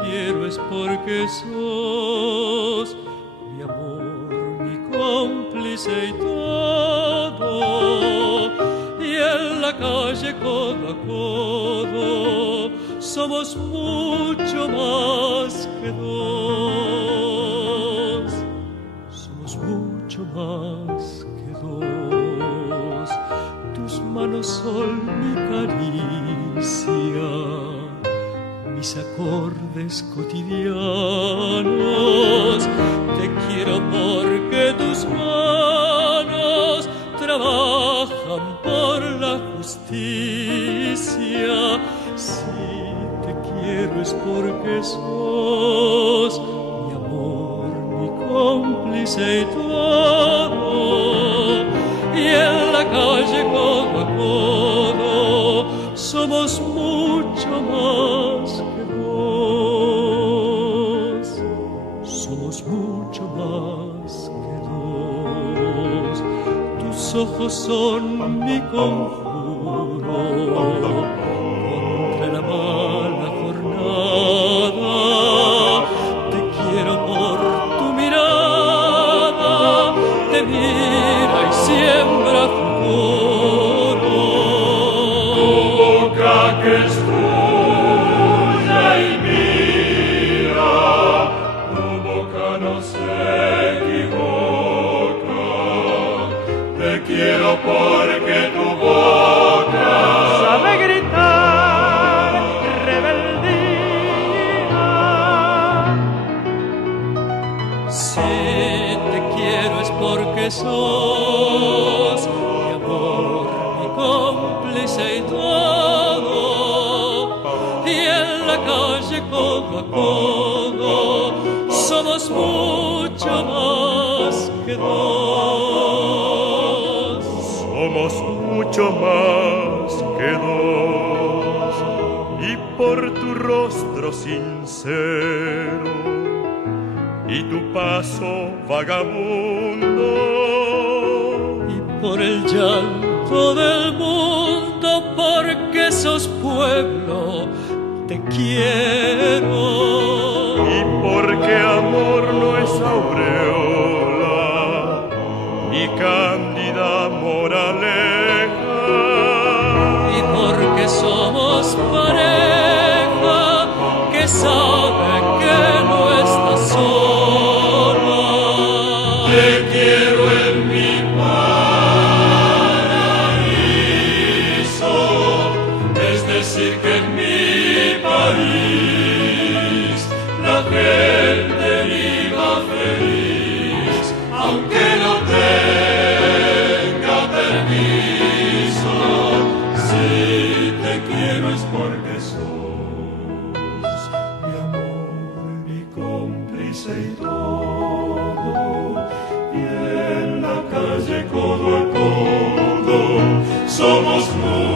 quiero es porque sos mi amor, mi cómplice y todo. Y en la calle codo a codo somos mucho más que dos. Somos mucho más que dos. Tus manos son mi caricia, mis acordes cotidianos. Te quiero porque tus manos trabajan por la justicia. Si te quiero es porque sos mi amor, mi cómplice y todo. Y en la calle codo a codo somos mucho más que dos. Somos mucho más que dos. Tus ojos son mi conjuro contra la mala jornada. Te quiero por tu mirada, te mira y siembra futuro. Tu boca que es tuya y mía, tu boca no se equivoca. Te quiero porque tu boca sabe gritar rebeldía. Si te quiero es porque sos mi amor, mi cómplice y todo. Y en la calle codo a codo somos mucho más que dos. somos mucho más que dos. Y por tu rostro sincero y tu paso vagabundo, Y por el llanto del mundo, porque sos pueblo, te quiero. y porque amor no es aureola ni cándida moraleja, Y porque somos pareja que sabe que no está sola. te quiero en mi paraíso, es decir que en mi país la gente viva feliz, aunque no tenga permiso. Si te quiero es porque sos mi amor, mi cómplice y todo. Y en la calle codo a codo somos muchos